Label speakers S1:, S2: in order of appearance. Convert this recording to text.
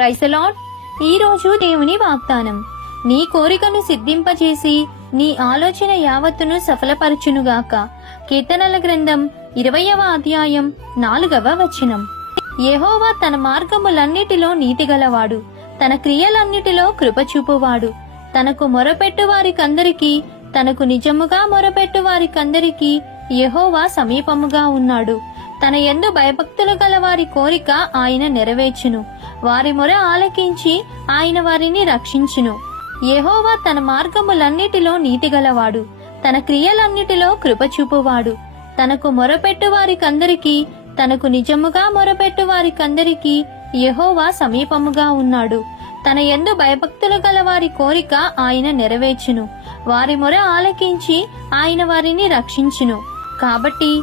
S1: ప్రైసలాడ్ ఈ రోజు దేవుని వాగ్దానం. నీ కోరికను సిద్ధింపజేసి నీ ఆలోచన యావత్తును సఫలపరచునుగాక. కీర్తనల గ్రంథం ఇరవయవ అధ్యాయం నాలుగవ వచనం. యహోవా తన మార్గములన్నిటిలో నీతిగలవాడు. తన క్రియలన్నిటిలో కృపచూపువాడు. తనకు మొరపెట్టు వారికందరికీ తనకు నిజముగా మొరపెట్టు వారికందరికీ యహోవా సమీపముగా ఉన్నాడు. తన యందు భయభక్తులు గల వారి కోరిక ఆయన నెరవేర్చును. వారి మొర ఆలకించి ఆయన వారిని రక్షించును. యహోవా తన మార్గములన్నిటిలో నీతిగలవాడు. తన క్రియలన్నిటిలో కృపచూపువాడు. తనకు మొరపెట్టు వారికందరికీ తనకు నిజముగా మొరపెట్టు వారికందరికీ యహోవా సమీపముగా ఉన్నాడు. తన ఎందు భయభక్తులు గల వారి కోరిక ఆయన నెరవేర్చును. వారి మొర ఆలకించి ఆయన వారిని రక్షించును. కాబట్టి